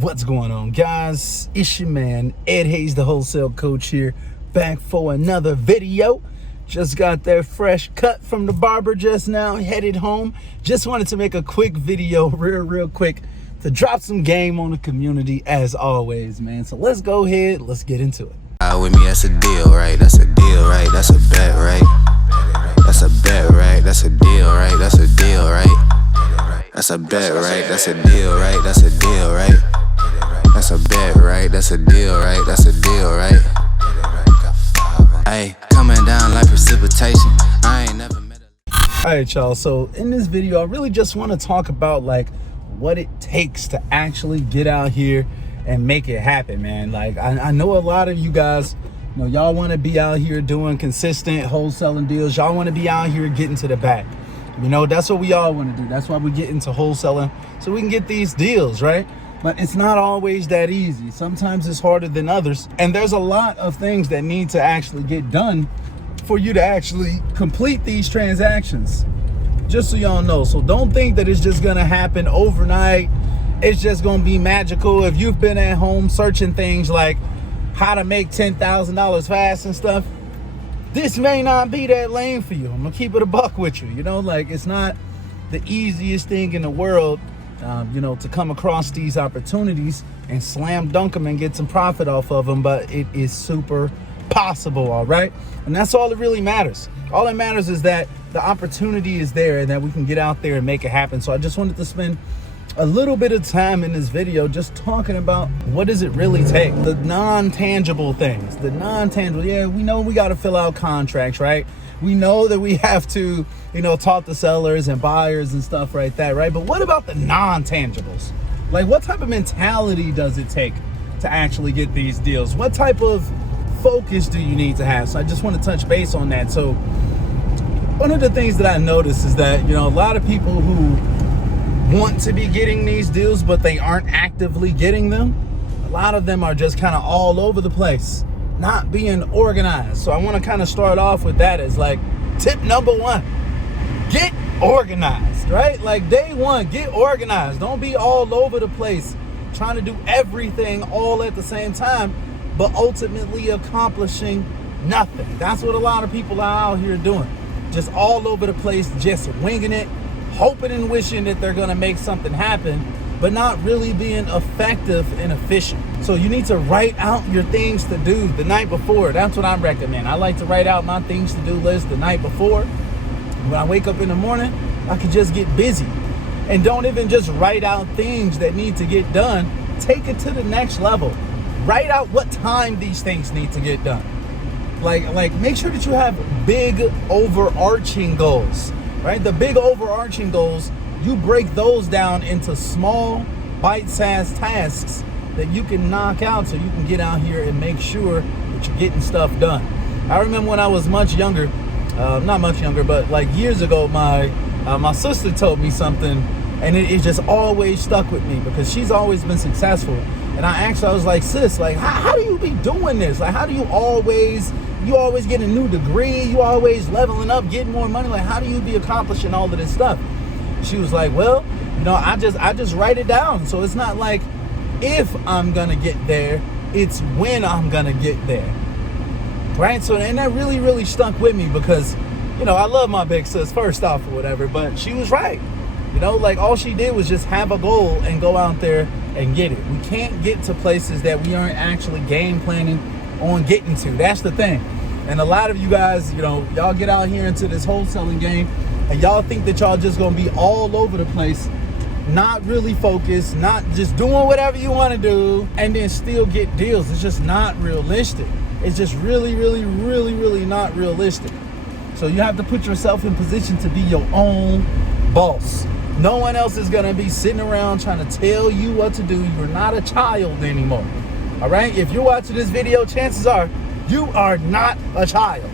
What's going on, guys? It's your man Ed Hayes, the wholesale coach here, back for another video. Just got that fresh cut from the barber just now, headed home. Just wanted to make a quick video real quick to drop some game on the community as always, man. So let's go ahead, let's get into it. With me, that's a deal, right? That's a deal, right? That's a bet, right? That's a bet, right? That's a deal, right? That's a deal, right? That's a bet, right? That's a deal, right? That's a deal, right? That's a bet, right? That's a deal, right? That's a deal, right? Hey, coming down like precipitation. I ain't never met a... Alright, y'all, so in this video I really just want to talk about like what it takes to actually get out here and make it happen, man. Like I know a lot of you guys, you know, y'all want to be out here doing consistent wholesaling deals. Y'all want to be out here getting to the back. You know, that's what we all want to do. That's why we get into wholesaling, so we can get these deals, right? But it's not always that easy. Sometimes it's harder than others. And there's a lot of things that need to actually get done for you to actually complete these transactions. Just so y'all know. So don't think that it's just gonna happen overnight. It's just gonna be magical. If you've been at home searching things like how to make $10,000 fast and stuff, this may not be that lane for you. I'm gonna keep it a buck with you. You know, like it's not the easiest thing in the world, you know, to come across these opportunities and slam dunk them and get some profit off of them, but it is super possible, all right? And that's all that really matters. All that matters is that the opportunity is there and that we can get out there and make it happen. So I just wanted to spend a little bit of time in this video just talking about what does it really take? The non-tangible things, the non-tangible. Yeah, we know we got to fill out contracts, right? We know that we have to, you know, talk to sellers and buyers and stuff like that, right? But what about the non-tangibles? Like, what type of mentality does it take to actually get these deals? What type of focus do you need to have? So I just want to touch base on that. So one of the things that I noticed is that, you know, a lot of people who want to be getting these deals, but they aren't actively getting them, a lot of them are just kind of all over the place, not being organized. So I want to kind of start off with that as like tip number one: get organized, right? Like day one, get organized. Don't be all over the place trying to do everything all at the same time, but ultimately accomplishing nothing. That's what a lot of people are out here doing. Just all over the place, just winging it, hoping and wishing that they're gonna make something happen, but not really being effective and efficient. So you need to write out your things to do the night before. That's what I recommend. I like to write out my things to do list the night before. When I wake up in the morning, I can just get busy. And don't even just write out things that need to get done. Take it to the next level. Write out what time these things need to get done. Like make sure that you have big overarching goals, right? The big overarching goals, you break those down into small bite-sized tasks that you can knock out so you can get out here and make sure that you're getting stuff done. I remember when I was much younger, not much younger, but like years ago, my sister told me something, and it just always stuck with me because she's always been successful. And I was like, sis, like, how do you be doing this? Like, how do you always get a new degree? You always leveling up, getting more money. Like, how do you be accomplishing all of this stuff? She was like, well, you know, I just write it down. So it's not like if I'm gonna get there, it's when I'm gonna get there, right? So, and that really stuck with me because, you know, I love my big sis first off or whatever, but she was right. You know, like all she did was just have a goal and go out there and get it. We can't get to places that we aren't actually game planning on getting to. That's the thing. And a lot of you guys, you know, y'all get out here into this wholesaling game and y'all think that y'all just gonna be all over the place, not really focused, not just doing whatever you want to do and then still get deals. It's just not realistic. It's just really not realistic. So you have to put yourself in position to be your own boss. No one else is gonna be sitting around trying to tell you what to do. You're not a child anymore. All right? If you're watching this video, chances are you are not a child.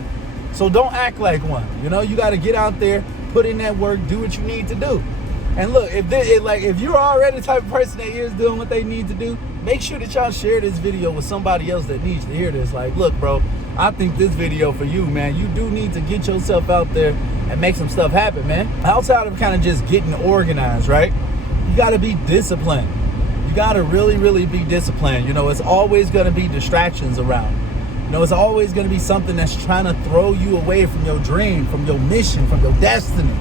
So don't act like one. You know, you got to get out there, put in that work, do what you need to do. And look, if you're already the type of person that is doing what they need to do, make sure that y'all share this video with somebody else that needs to hear this. Like, look, bro, I think this video for you, man. You do need to get yourself out there and make some stuff happen, man. Outside of kind of just getting organized, right? You got to be disciplined. You got to really, really be disciplined. You know, it's always going to be distractions around. You know, it's always going to be something that's trying to throw you away from your dream, from your mission, from your destiny.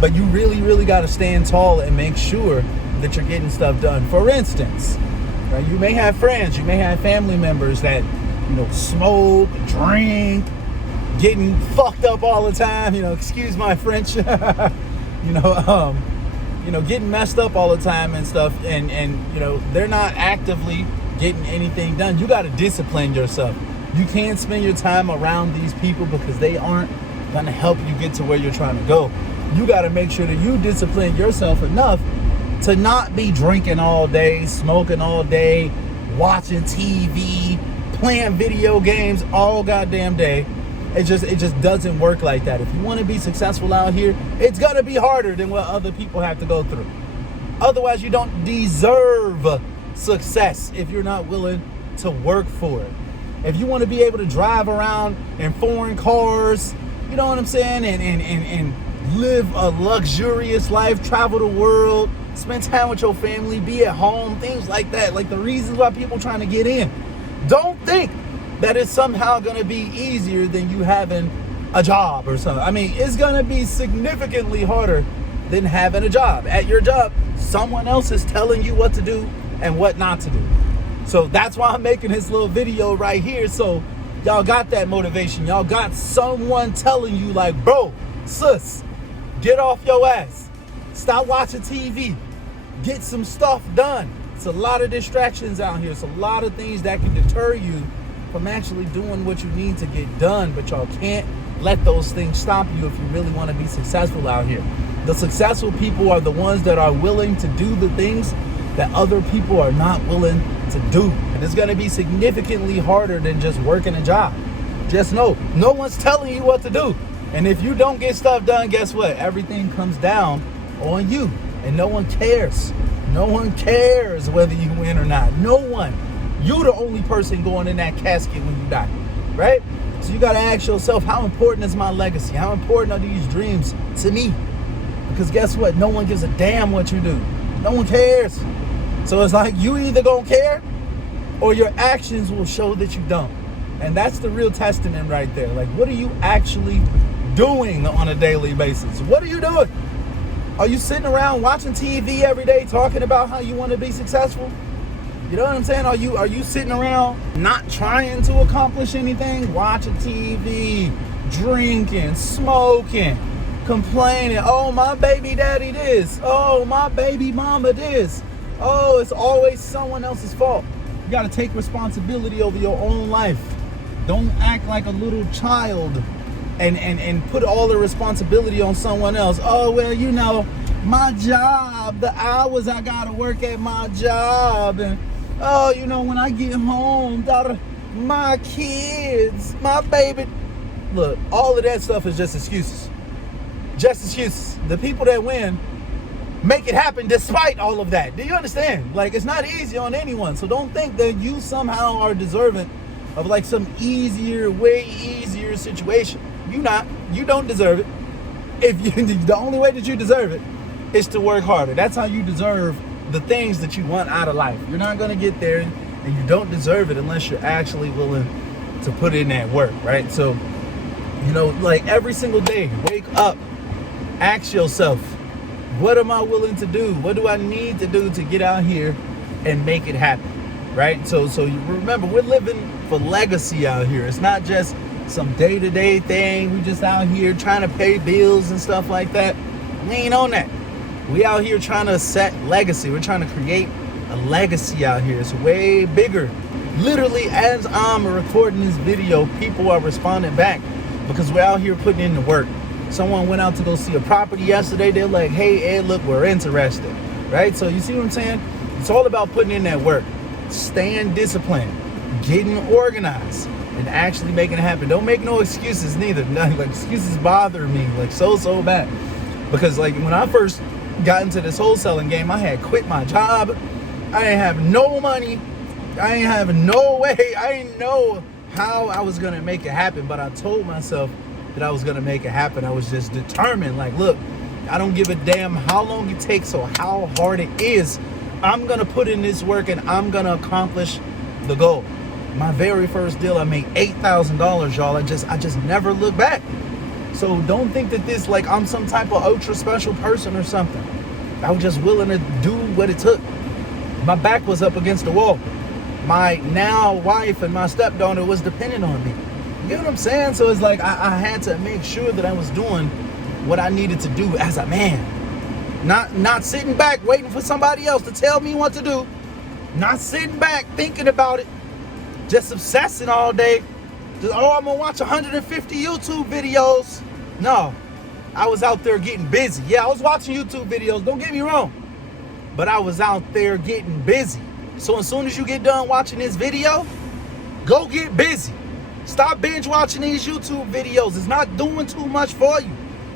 But you really, really got to stand tall and make sure that you're getting stuff done. For instance, right, you may have friends, you may have family members that, you know, smoke, drink, getting fucked up all the time. You know, excuse my French. Getting messed up all the time and stuff, and you know, they're not actively getting anything done. You got to discipline yourself. You can't spend your time around these people because they aren't going to help you get to where you're trying to go. You got to make sure that you discipline yourself enough to not be drinking all day, smoking all day, watching TV, playing video games all goddamn day. It just doesn't work like that. If you want to be successful out here, it's going to be harder than what other people have to go through. Otherwise, you don't deserve success if you're not willing to work for it. If you want to be able to drive around in foreign cars, you know what I'm saying, and live a luxurious life, travel the world, spend time with your family, be at home, things like that, like the reasons why people trying to get in. Don't think that it's somehow going to be easier than you having a job or something. I mean, it's going to be significantly harder than having a job. At your job, someone else is telling you what to do and what not to do. So that's why I'm making this little video right here. So y'all got that motivation. Y'all got someone telling you like, bro, sis, get off your ass. Stop watching TV. Get some stuff done. It's a lot of distractions out here. It's a lot of things that can deter you from actually doing what you need to get done. But y'all can't let those things stop you if you really want to be successful out here. The successful people are the ones that are willing to do the things that other people are not willing to do. And it's going to be significantly harder than just working a job. Just know, no one's telling you what to do. And if you don't get stuff done, guess what? Everything comes down on you. And no one cares. No one cares whether you win or not. No one. You're the only person going in that casket when you die, right? So you got to ask yourself, how important is my legacy? How important are these dreams to me? Because guess what? No one gives a damn what you do. No one cares. So it's like you either gonna care or your actions will show that you don't. And that's the real testament right there. Like, what are you actually doing on a daily basis? What are you doing? Are you sitting around watching TV every day talking about how you want to be successful? You know what I'm saying? Are you sitting around not trying to accomplish anything? Watching TV, drinking, smoking, complaining. Oh, my baby daddy this. Oh, my baby mama this. Oh, it's always someone else's fault. You got to take responsibility over your own life. Don't act like a little child and put all the responsibility on someone else. Oh, well, you know, my job, the hours I got to work at my job. And, oh, you know, when I get home, my kids, my baby. Look, all of that stuff is just excuses. Just excuses. The people that win make it happen despite all of that. Do you understand? Like, it's not easy on anyone. So don't think that you somehow are deserving of like some easier, way easier situation. You not. You don't deserve it. The only way that you deserve it is to work harder. That's how you deserve the things that you want out of life. You're not going to get there, and you don't deserve it unless you're actually willing to put in that work, right? So, you know, like every single day, wake up, ask yourself, what am I willing to do? What do I need to do to get out here and make it happen, right? So you remember, we're living for legacy out here. It's not just some day-to-day thing. We just out here trying to pay bills and stuff like that. We ain't on that. We out here trying to set legacy. We're trying to create a legacy out here. It's way bigger. Literally, as I'm recording this video, people are responding back because we're out here putting in the work. Someone went out to go see a property yesterday. They're like, hey, Ed, look, we're interested, right? So you see what I'm saying? It's all about putting in that work, staying disciplined, getting organized, and actually making it happen. Don't make no excuses neither. Like, excuses bother me like so bad. Because like when I first got into this wholesaling game, I had quit my job. I didn't have no money. I didn't have no way. I didn't know how I was going to make it happen. But I told myself that I was going to make it happen. I was just determined. Like, look, I don't give a damn how long it takes or how hard it is. I'm gonna put in this work and I'm gonna accomplish the goal. My very first deal, I made $8,000, y'all. I just never look back. So don't think that this like I'm some type of ultra special person or something. I was just willing to do what it took. My back was up against the wall. My now wife and my stepdaughter was dependent on me. You get what I'm saying? So it's like I had to make sure that I was doing what I needed to do as a man. Not sitting back waiting for somebody else to tell me what to do. Not sitting back thinking about it. Just obsessing all day. Just, I'm gonna watch 150 YouTube videos. No, I was out there getting busy. Yeah, I was watching YouTube videos, don't get me wrong. But I was out there getting busy. So as soon as you get done watching this video, go get busy. Stop binge watching these YouTube videos. It's not doing too much for you.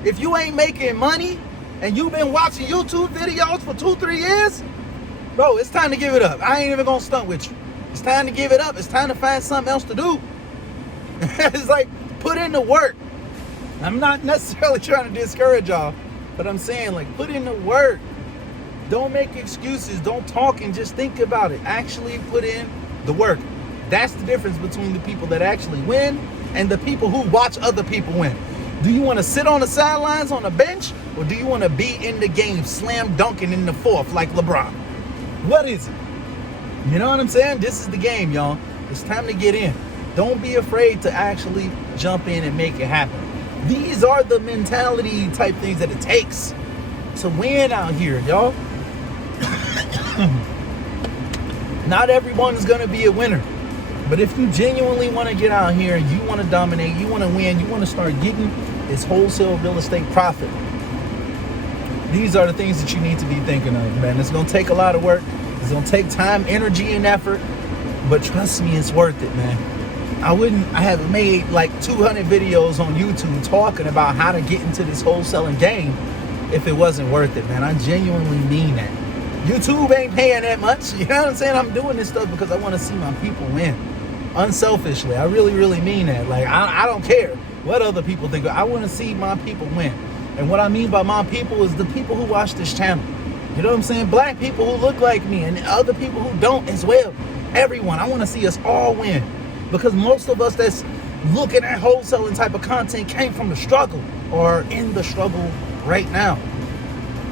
If you ain't making money and you've been watching YouTube videos for 2-3 years, bro, it's time to give it up. I ain't even gonna stunt with you. It's time to give it up. It's time to find something else to do. It's like, put in the work. I'm not necessarily trying to discourage y'all, but I'm saying, like, put in the work. Don't make excuses. Don't talk and just think about it. Actually put in the work. That's the difference between the people that actually win and the people who watch other people win. Do you want to sit on the sidelines on the bench, or do you want to be in the game slam dunking in the fourth like LeBron? What is it? You know what I'm saying? This is the game, y'all. It's time to get in. Don't be afraid to actually jump in and make it happen. These are the mentality type things that it takes to win out here, y'all. Not everyone is going to be a winner. But if you genuinely want to get out here and you want to dominate, you want to win, you want to start getting this wholesale real estate profit, these are the things that you need to be thinking of, man. It's going to take a lot of work. It's going to take time, energy, and effort. But trust me, it's worth it, man. I have made like 200 videos on YouTube talking about how to get into this wholesaling game if it wasn't worth it, man. I genuinely mean that. YouTube ain't paying that much. You know what I'm saying? I'm doing this stuff because I want to see my people win. Unselfishly. I really, really mean that. Like, I don't care what other people think. I want to see my people win. And what I mean by my people is the people who watch this channel. You know what I'm saying? Black people who look like me and other people who don't as well. Everyone. I want to see us all win. Because most of us that's looking at wholesaling type of content came from the struggle or in the struggle right now.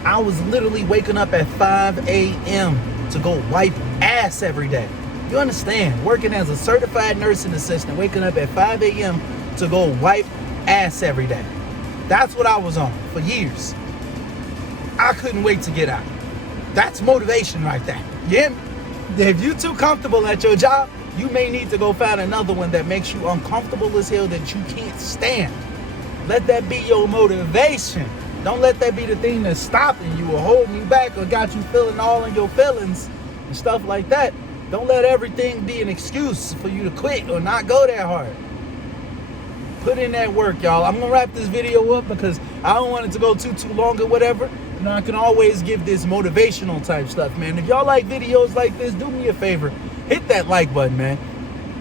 I was literally waking up at 5 a.m. to go wipe ass every day. You understand? Working as a certified nursing assistant, waking up at 5 a.m. to go wipe ass every day. That's what I was on for years. I couldn't wait to get out. That's motivation right there. Yeah. If you're too comfortable at your job, you may need to go find another one that makes you uncomfortable as hell that you can't stand. Let that be your motivation. Don't let that be the thing that's stopping you or holding you back or got you feeling all in your feelings and stuff like that. Don't let everything be an excuse for you to quit or not go that hard. Put in that work, y'all. I'm going to wrap this video up because I don't want it to go too long or whatever. You know, I can always give this motivational type stuff, man. If y'all like videos like this, do me a favor. Hit that like button, man.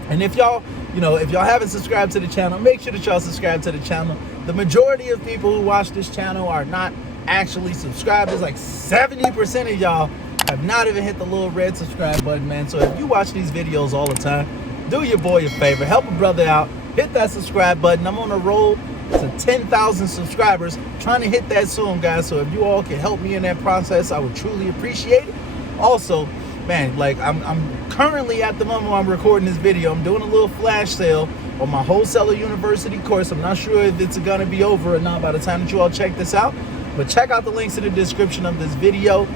And if y'all, if y'all haven't subscribed to the channel, make sure that y'all subscribe to the channel. The majority of people who watch this channel are not actually subscribed. It's like 70% of y'all have not even hit the little red subscribe button, man. So if you watch these videos all the time, do your boy a favor. Help a brother out. Hit that subscribe button. I'm on a roll to 10,000 subscribers. Trying to hit that soon, guys. So if you all can help me in that process, I would truly appreciate it. Also, man, like I'm currently at the moment while I'm recording this video, I'm doing a little flash sale on my Wholesaler University course. I'm not sure if it's gonna be over or not by the time that you all check this out, but check out the links in the description of this video.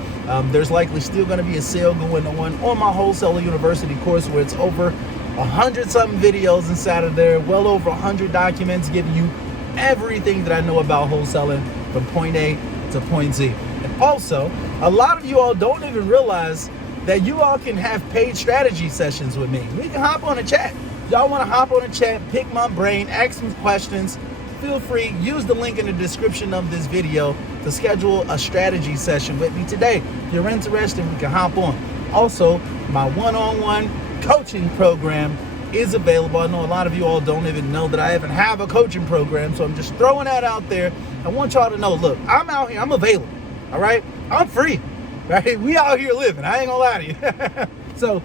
There's likely still gonna be a sale going on my Wholesaler University course where it's over 100-something videos inside of there, well over 100 documents giving you everything that I know about wholesaling from point A to point Z. And also, a lot of you all don't even realize that you all can have paid strategy sessions with me. We can hop on a chat. Y'all want to hop on a chat, pick my brain, ask some questions, feel free. Use the link in the description of this video to schedule a strategy session with me today. If you're interested, we can hop on. Also, my one-on-one coaching program is available. I know a lot of you all don't even know that I even have a coaching program, so I'm just throwing that out there. I want y'all to know, look, I'm out here, I'm available, all right? I'm free. right? We out here living. I ain't gonna lie to you. So,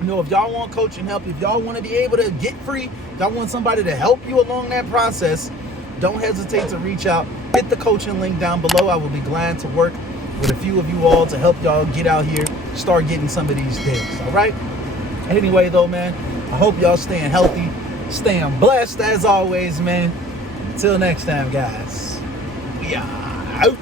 you know, if y'all want coaching help, if y'all want to be able to get free, if y'all want somebody to help you along that process, don't hesitate to reach out. Hit the coaching link down below. I will be glad to work with a few of you all to help y'all get out here, start getting some of these deals, all right? Anyway, though, man, I hope y'all staying healthy, staying blessed as always, man. Until next time, guys, we are out.